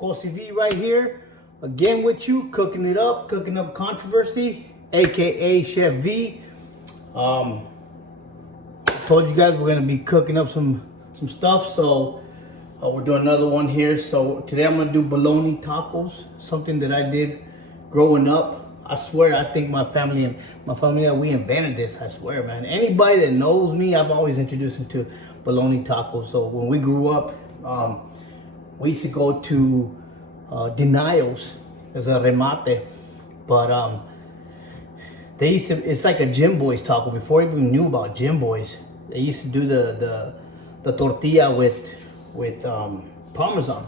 Cosi V right here, again with you, cooking up controversy, aka Chef V. Told you guys we're gonna be cooking up some stuff, so we're doing another one here. So today I'm gonna do bologna tacos, something that I did growing up. I swear, I think my family we invented this. I swear, man. Anybody that knows me, I've always introduced them to bologna tacos. So when we grew up, we used to go to Denials as a remate, but they used to. It's like a Gym Boys taco. Before I even knew about Gym Boys, they used to do the tortilla with Parmesan.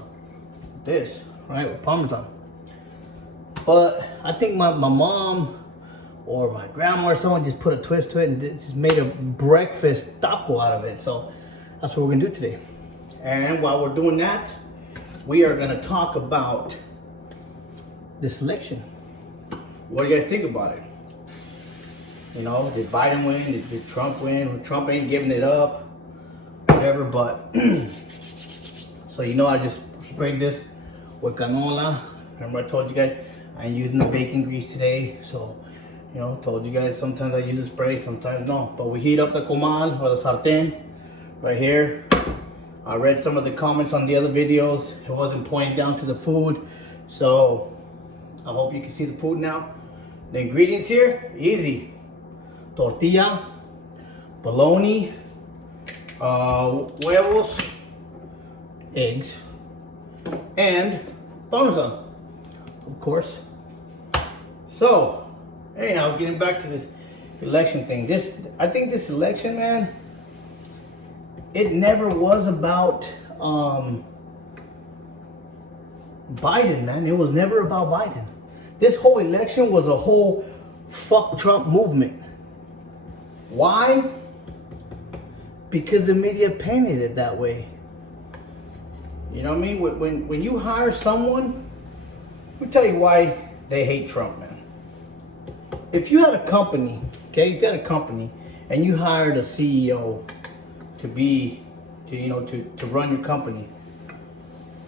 This, right, with Parmesan. But I think my mom or my grandma or someone just put a twist to it and just made a breakfast taco out of it. So that's what we're gonna do today. And while we're doing that, we are gonna talk about this election. What do you guys think about it? You know, did Biden win? Did Trump win? Trump ain't giving it up, whatever. But so you know, I just sprayed this with canola. Remember I told you guys I ain't using the bacon grease today. So, you know, told you guys sometimes I use the spray, sometimes no. But we heat up the comal or the sartén right here. I read some of the comments on the other videos. It wasn't pointing down to the food. So I hope you can see the food now. The ingredients here, easy. Tortilla, bologna, huevos, eggs, and Parmesan, of course. So, anyhow, getting back to this election thing. I think this election, man, it never was about Biden, man. It was never about Biden. This whole election was a whole fuck Trump movement. Why? Because the media painted it that way. You know what I mean? When you hire someone, let me tell you why they hate Trump, man. If you had a company, okay, if you had a company and you hired a CEO to run your company,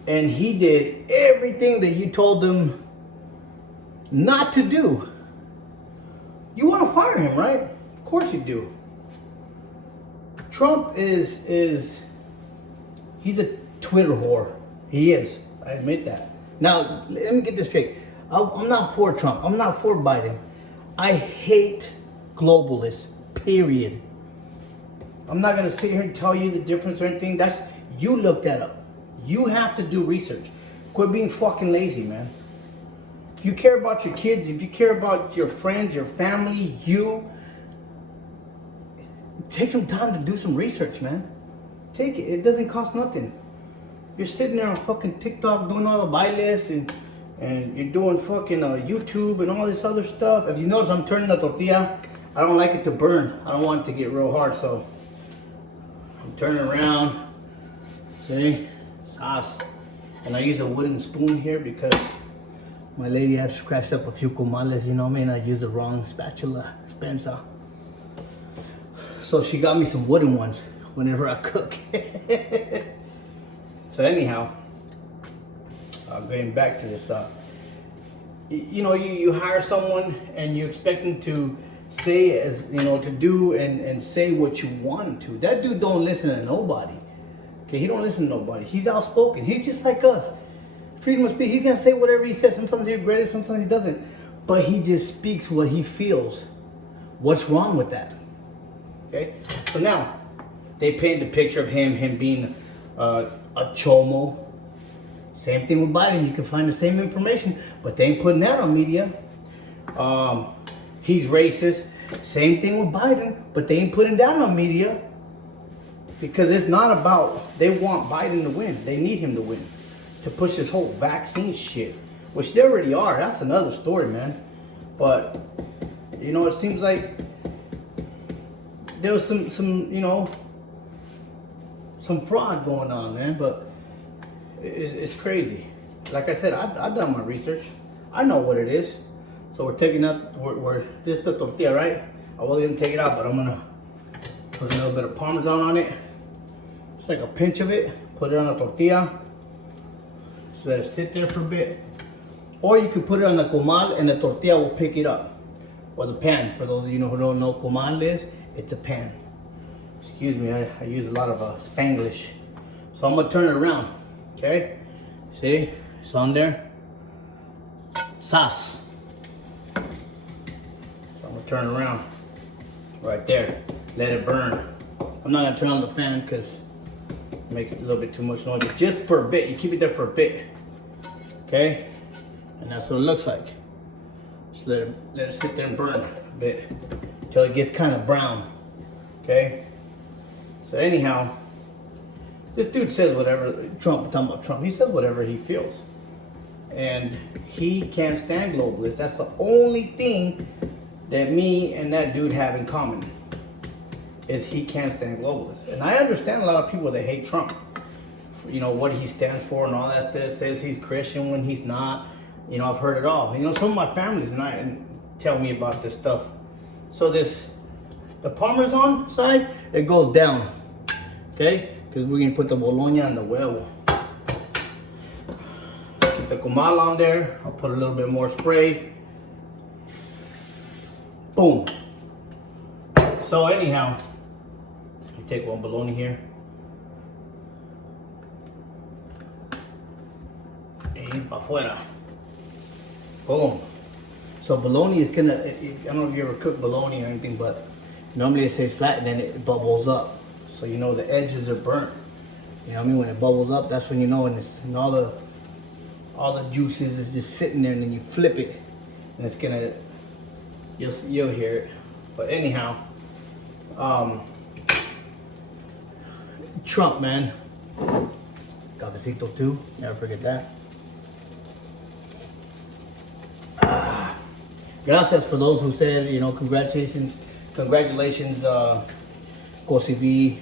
and he did everything that you told him not to do, you want to fire him, right? Of course you do. Trump is he's a Twitter whore. He is. I admit that. Now, let me get this straight. I'm not for Trump. I'm not for Biden. I hate globalists, period. I'm not going to sit here and tell you the difference or anything. You look that up. You have to do research. Quit being fucking lazy, man. If you care about your kids, if you care about your friends, your family, take some time to do some research, man. Take it. It doesn't cost nothing. You're sitting there on fucking TikTok doing all the bailes and you're doing fucking YouTube and all this other stuff. If you notice, I'm turning the tortilla. I don't like it to burn. I don't want it to get real hard, so I'm turning around. See? Sauce. And I use a wooden spoon here because my lady has scratched up a few comales, you know what I mean? I used the wrong spatula, Spencer. So she got me some wooden ones whenever I cook. So anyhow, going back to this, you hire someone and you expect them to say to do and say what you want him to. That dude don't listen to nobody. Okay, he don't listen to nobody. He's outspoken. He's just like us. Freedom of speech. He's gonna say whatever he says. Sometimes he regret it, sometimes he doesn't. But he just speaks what he feels. What's wrong with that? Okay, so now they paint the picture of him being a chomo. Same thing with Biden. You can find the same information, but they ain't putting that on media. He's racist. Same thing with Biden, but they ain't putting that on media because it's not about. They want Biden to win. They need him to win to push this whole vaccine shit, which they already are. That's another story, man. But it seems like there was some fraud going on, man. But it's crazy. Like I said, I've done my research. I know what it is. So we're taking up. This is the tortilla, right? I wasn't gonna take it out, but I'm gonna put a little bit of Parmesan on it. Just like a pinch of it. Put it on the tortilla. Just let it sit there for a bit. Or you could put it on the comal and the tortilla will pick it up. Or the pan. For those of you who don't know what comal is, it's a pan. Excuse me, I use a lot of Spanglish. So I'm gonna turn it around. Okay? See? It's on there. Sauce. So I'm gonna turn it around. Right there. Let it burn. I'm not gonna turn on the fan because it makes a little bit too much noise. But just for a bit. You keep it there for a bit. Okay? And that's what it looks like. Just let it sit there and burn a bit until it gets kind of brown. Okay? So anyhow, this dude says whatever. Trump, talking about Trump, he says whatever he feels. And he can't stand globalists. That's the only thing that me and that dude have in common, is he can't stand globalists. And I understand a lot of people that hate Trump. You know, what he stands for and all that stuff. Says he's Christian when he's not. You know, I've heard it all. You know, some of my families and tell me about this stuff. So the Parmesan side, it goes down. Okay? Because we're going to put the Bologne on the huevo. Put the comal on there. I'll put a little bit more spray. Boom. So anyhow, you take one bologna here. Y pa' afuera. Boom. So bologna is gonna, I don't know if you ever cook bologna or anything, but normally it stays flat and then it bubbles up. So you know the edges are burnt. You know what I mean? When it bubbles up, that's when you know, and all the juices is just sitting there, and then you flip it and it's gonna, you'll hear it. But anyhow, Trump, man. Cafecito too, never forget that. Gracias for those who said, you know, congratulations, Cosi V.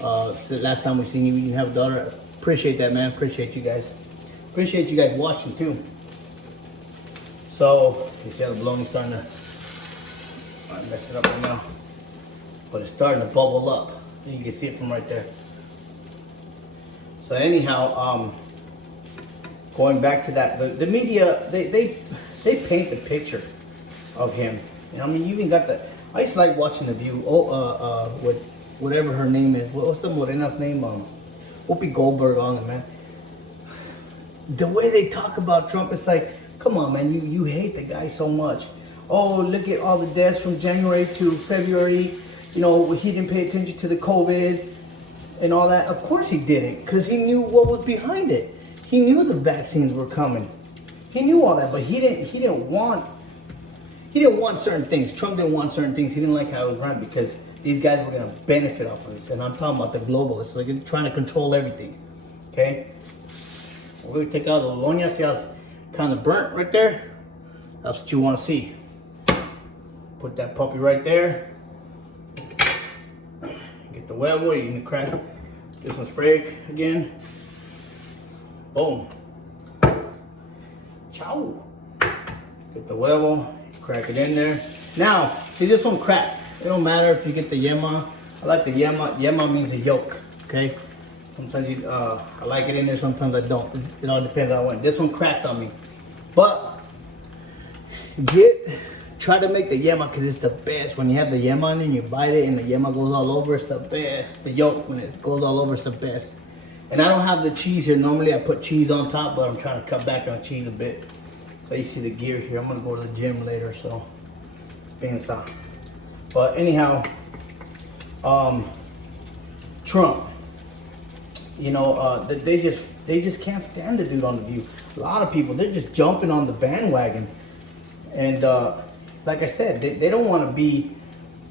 Last time we seen you, you have a daughter. Appreciate that, man. Appreciate you guys. Appreciate you guys watching too. So, you see how the bologna's starting to, I messed it up right now, but it's starting to bubble up. You can see it from right there. So anyhow, going back to that, the media, they paint the picture of him. You know, I mean, you even got the, I used to like watching The View. With whatever her name is. What's the Morena's name? Whoopi Goldberg on it, man. The way they talk about Trump, it's like, come on, man, you hate the guy so much. Oh, look at all the deaths from January to February. You know, he didn't pay attention to the COVID and all that. Of course he didn't, because he knew what was behind it. He knew the vaccines were coming. He knew all that, but he didn't want certain things. Trump didn't want certain things. He didn't like how it was run because these guys were going to benefit off of this. And I'm talking about the globalists. So they're trying to control everything. Okay? We're going to take out the bologna. See how it's kind of burnt right there? That's what you want to see. Put that puppy right there. Get the huevo. You're going to crack. Do some spray again. Boom. Ciao. Get the huevo. Crack it in there. Now, see, this one crack. It don't matter if you get the yema. I like the yema. Yema means a yolk. Okay. Sometimes I like it in there. Sometimes I don't. It all depends on what. This one cracked on me. But try to make the yema because it's the best. When you have the yema on and you bite it and the yema goes all over, it's the best. The yolk, when it goes all over, it's the best. And I don't have the cheese here. Normally I put cheese on top, but I'm trying to cut back on cheese a bit. So you see the gear here. I'm gonna go to the gym later, so pensa. But anyhow, Trump, you know, they just can't stand the dude on The View. A lot of people, they're just jumping on the bandwagon. And like I said, they don't want to be.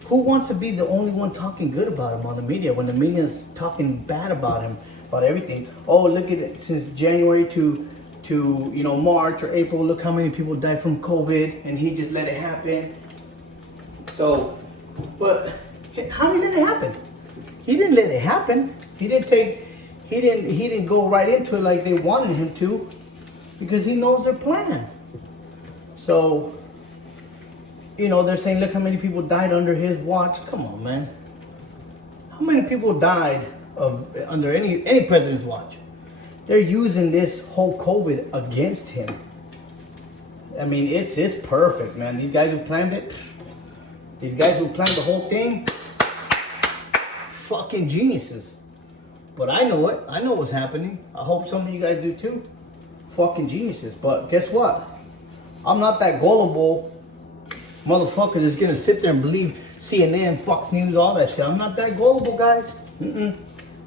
Who wants to be the only one talking good about him on the media when the media's talking bad about him, about everything? Oh, look at it, since January to you know, March or April, look how many people died from COVID, and he just let it happen. So, but how did he let it happen? He didn't let it happen. He didn't go right into it like they wanted him to, because he knows their plan. So, you know, they're saying, look how many people died under his watch. Come on, man. How many people died under any president's watch? They're using this whole COVID against him. I mean, it's perfect, man. These guys who planned it, these guys who planned the whole thing, fucking geniuses. But I know it. I know what's happening. I hope some of you guys do too. Fucking geniuses. But guess what? I'm not that gullible motherfucker that's gonna sit there and believe CNN, Fox News, all that shit. I'm not that gullible, guys.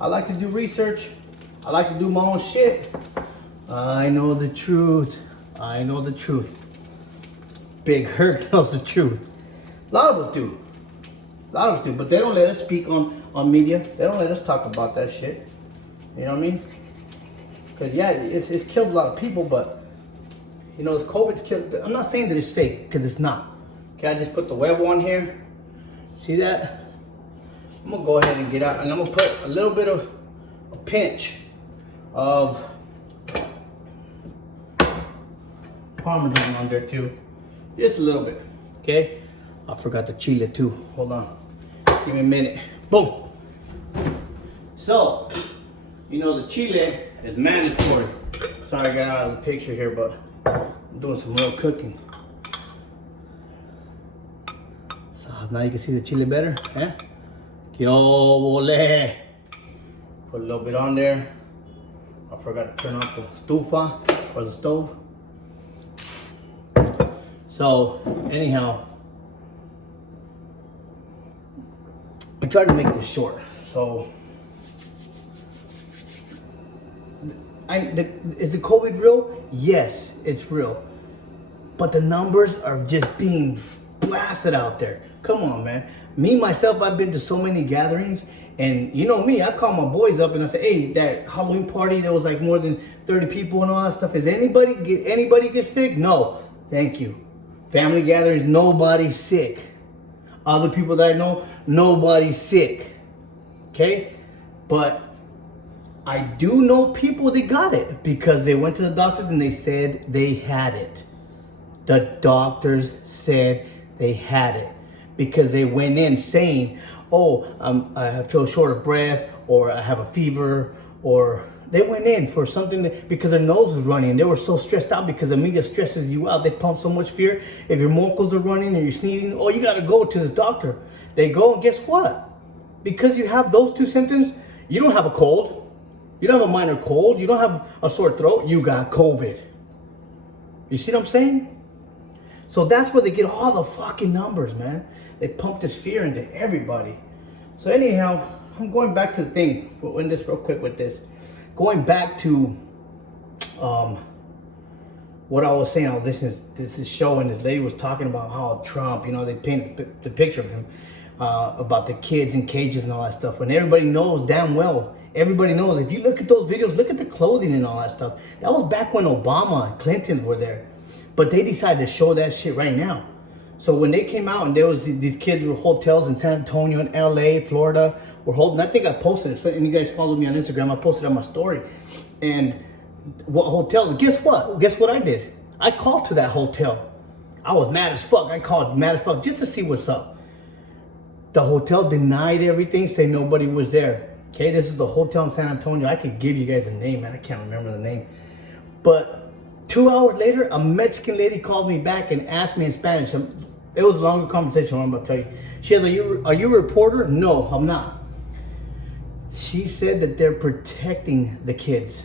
I like to do research. I like to do my own shit. I know the truth. I know the truth. Big Herc knows the truth. A lot of us do. A lot of us do. But they don't let us speak on media. They don't let us talk about that shit. You know what I mean? Because, yeah, it's killed a lot of people, but, you know, it's COVID's killed. I'm not saying that it's fake, because it's not. Okay, I just put the web on here. See that? I'm going to go ahead and get out, and I'm going to put a little bit of a pinch of Parmesan on there too. Just a little bit, okay? I forgot the chile too. Hold on. Give me a minute. Boom. So, you know the chile is mandatory. Sorry I got out of the picture here, but I'm doing some real cooking. So now you can see the chile better, eh? Que ole. Put a little bit on there. I forgot to turn off the stufa or the stove. So, anyhow, I tried to make this short. So, is the COVID real? Yes, it's real. But the numbers are just being blasted out there. Come on, man. Me, myself, I've been to so many gatherings. And you know me, I call my boys up and I say, hey, that Halloween party, there was like more than 30 people and all that stuff. Is anybody get sick? No, thank you. Family gatherings, nobody's sick. Other people that I know, nobody's sick. Okay? But I do know people that got it because they went to the doctors and they said they had it. The doctors said they had it because they went in saying, oh, I feel short of breath, or I have a fever, or they went in for something because their nose was running. They were so stressed out because the media stresses you out. They pump so much fear. If your mocos are running and you're sneezing, oh, you got to go to the doctor. They go, and guess what? Because you have those two symptoms, you don't have a cold. You don't have a minor cold. You don't have a sore throat. You got COVID. You see what I'm saying? So that's where they get all the fucking numbers, man. They pump this fear into everybody. So anyhow, I'm going back to the thing. We'll end this real quick with this. Going back to what I was saying, I was listening to this show and this lady was talking about how Trump, you know, they painted the picture of him about the kids in cages and all that stuff. When everybody knows damn well, everybody knows, if you look at those videos, look at the clothing and all that stuff. That was back when Obama and Clinton were there. But they decided to show that shit right now. So when they came out and there was these kids were hotels in San Antonio and LA, Florida, were holding, I think I posted it, and you guys follow me on Instagram, I posted on my story. And what hotels, guess what? Guess what I did? I called to that hotel. I was mad as fuck. I called mad as fuck just to see what's up. The hotel denied everything, said nobody was there. Okay, this is a hotel in San Antonio. I could give you guys a name, man. I can't remember the name. But 2 hours later, a Mexican lady called me back and asked me in Spanish. It was a longer conversation, I'm about to tell you. She says, are you a reporter? No, I'm not. She said that they're protecting the kids.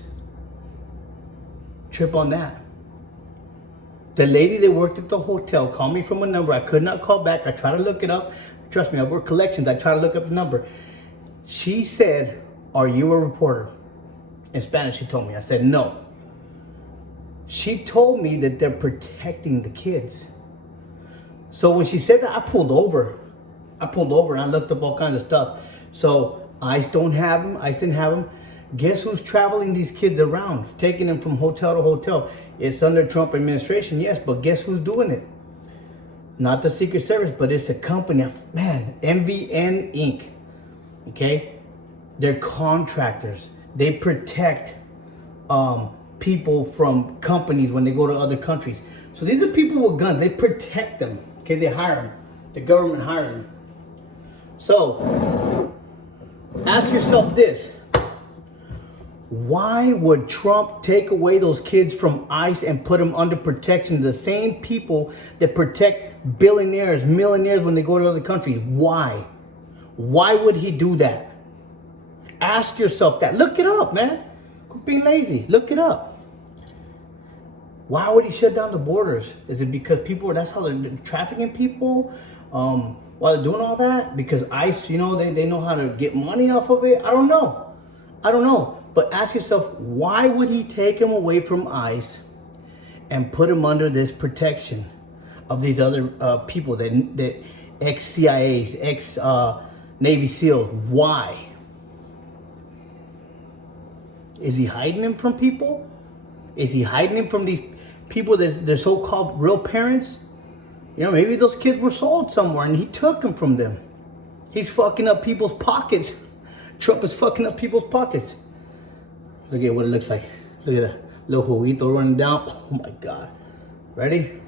Trip on that. The lady that worked at the hotel called me from a number. I could not call back. I tried to look it up. Trust me, I work collections. I tried to look up the number. She said, are you a reporter? In Spanish, she told me. I said, no. She told me that they're protecting the kids. So when she said that, I pulled over and I looked up all kinds of stuff. So ICE don't have them. ICE didn't have them. Guess who's traveling these kids around, taking them from hotel to hotel? It's under Trump administration, yes, but guess who's doing it? Not the Secret Service, but it's a company, man, MVN Inc. Okay? They're contractors. They protect people from companies when they go to other countries. So these are people with guns. They protect them. Okay, they hire them. The government hires them. So, ask yourself this. Why would Trump take away those kids from ICE and put them under protection? The same people that protect billionaires, millionaires when they go to other countries. Why? Why would he do that? Ask yourself that. Look it up, man. Quit being lazy. Look it up. Why would he shut down the borders? Is it because that's how they're trafficking people? While they're doing all that? Because ICE, they know how to get money off of it? I don't know. But ask yourself, why would he take him away from ICE and put him under this protection of these other people, that ex-CIAs, ex-Navy SEALs? Why? Is he hiding him from people? Is he hiding him from these people that they're so-called real parents? Maybe those kids were sold somewhere and he took them from them. He's fucking up people's pockets. Trump is fucking up people's pockets. Look at what it looks like. Look at that little juguito running down. Oh my God. Ready?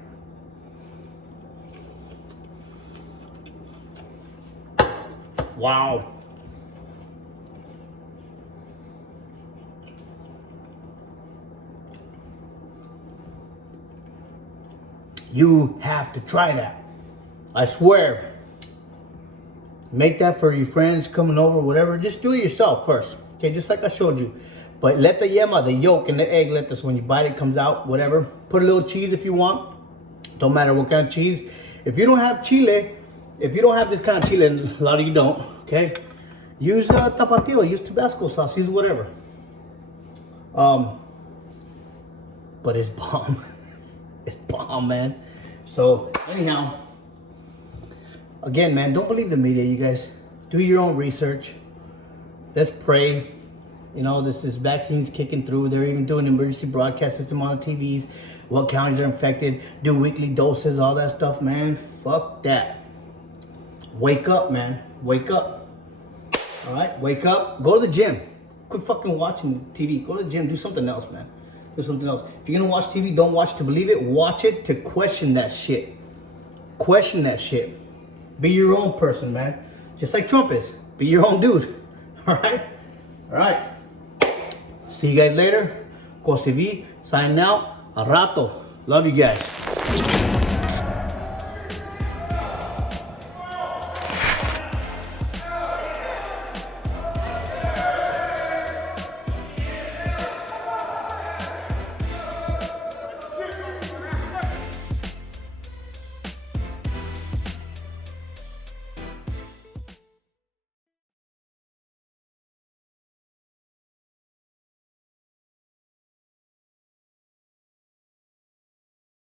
Wow. You have to try that. I swear. Make that for your friends coming over, whatever. Just do it yourself first. Okay, just like I showed you. But let the yema, the yolk and the egg lettuce, when you bite it, comes out, whatever. Put a little cheese if you want. Don't matter what kind of cheese. If you don't have chile, if you don't have this kind of chile, and a lot of you don't, okay? Use tapatio, use Tabasco sauce, use whatever. But it's bomb. It's bomb, man. So, anyhow, again, man, don't believe the media, you guys. Do your own research. Let's pray. This vaccine's kicking through. They're even doing emergency broadcast system on the TVs. What counties are infected. Do weekly doses, all that stuff, man. Fuck that. Wake up, man. Wake up. All right? Wake up. Go to the gym. Quit fucking watching TV. Go to the gym. Do something else, man. Do something else. If you're going to watch TV, don't watch to believe it. Watch it to question that shit. Question that shit. Be your own person, man. Just like Trump is. Be your own dude. All right? All right. See you guys later. Cosevi, signing out. A rato. Love you guys.